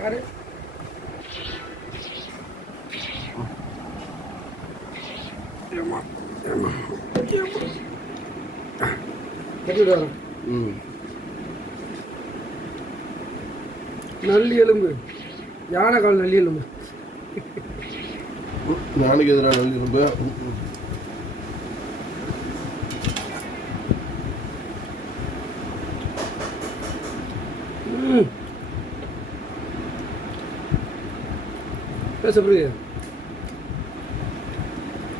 யாரு கட்டிவிட்டு வரோம். நல்லி எலும்பு, யானை கால் நல்லி எலும்பு. யானைக்கு எதிராக நல்லி எலும்பு. பேச புரியுது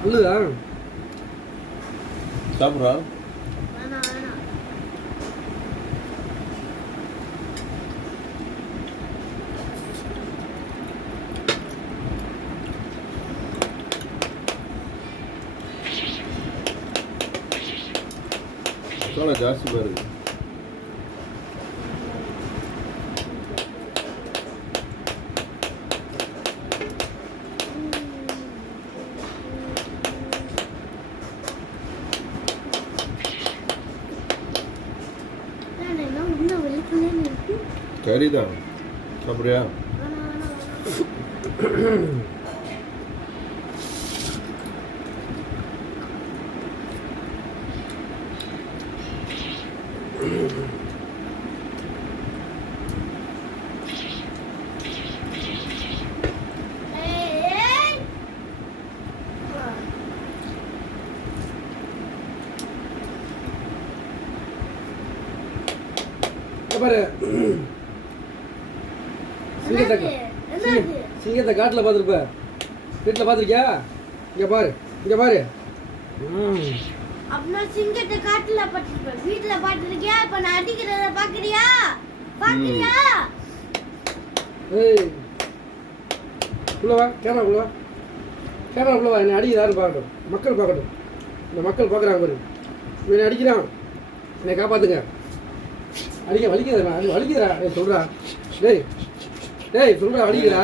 அல்லுதா சாப்பிட்றா. மசாலா ஜாஸ்தி பாருங்க. கறிதான் சாப்பிட்றியா? பாரு சிங்கத்தை காட்டில் பார்த்துருப்ப, வீட்டில் பார்த்துருக்கியா? இங்கே பாரு, இங்கே பாரு. அப்படின்னா சிங்கத்தை காட்டுல பார்த்துருப்பேன், வீட்டில் பார்த்துருக்கியா? இப்போ நான் அடிக்கிறத பார்க்குறியா? பார்க்குறியா? ஏய் உள்ளவா, கேமரா உள்ளவா, என்னை அடிக்கிறான்னு பார்க்கட்டும், மக்கள் பார்க்கட்டும். இந்த மக்கள் பார்க்குறாங்க பாரு, என்னை அடிக்கிறான், என்னை காப்பாற்றுங்க. அடிக்க வலிக்குதுடா, வலிக்குதுடா. சொல்கிறா, டேய் சொல்கிறா, வலிக்குதுடா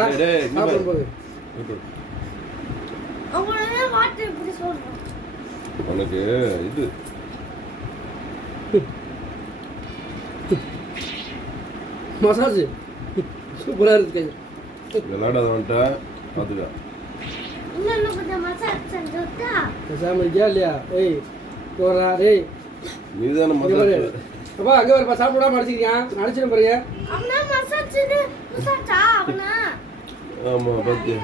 சாப்பிடும்போது. உனக்கு இது மசாஜ் சூப்பராக இருக்கு. விளையாடாத வந்துட்டா பார்த்துக்கா. பேசாமல் இருக்கியா இல்லையா? ஏய் போடுறா, டேய் நீதான மசாஜ். அப்பா அங்கே வரப்பா, சாப்பிடாம அடிச்சிக்கிறியா? அடிச்சிடும் பாருங்க. ஆமாம் பார்த்து.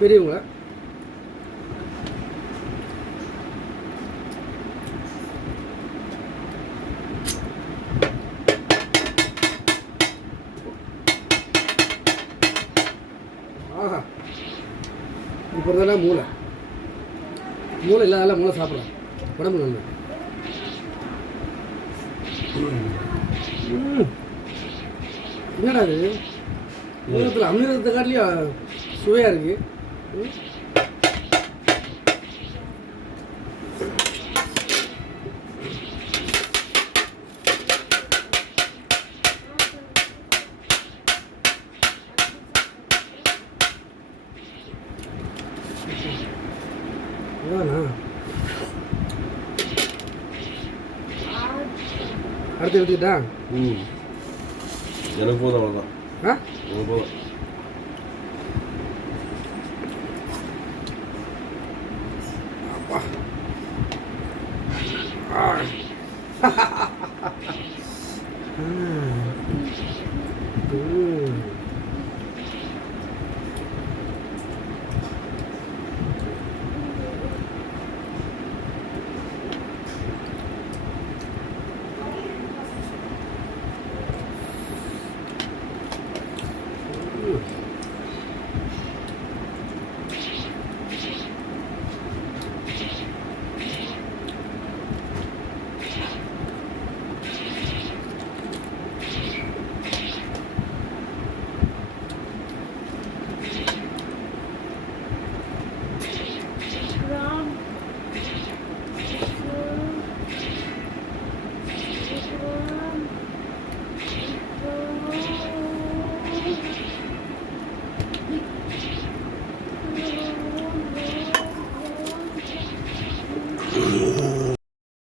பெரியவங்க ஆஹா, இப்போ தானே மூளை இல்லாத மூளை சாப்பிடலாம், உடம்பு நல்லது. என்னடா அது உலகத்தில் அமிர்தத்தை காட்டிலையும் சுவையாக இருக்கு. அடுத்து எடுத்துக்கிட்டா எனக்கு போதும், அவ்வளோதான். எனக்கு போதும். Mm-hmm.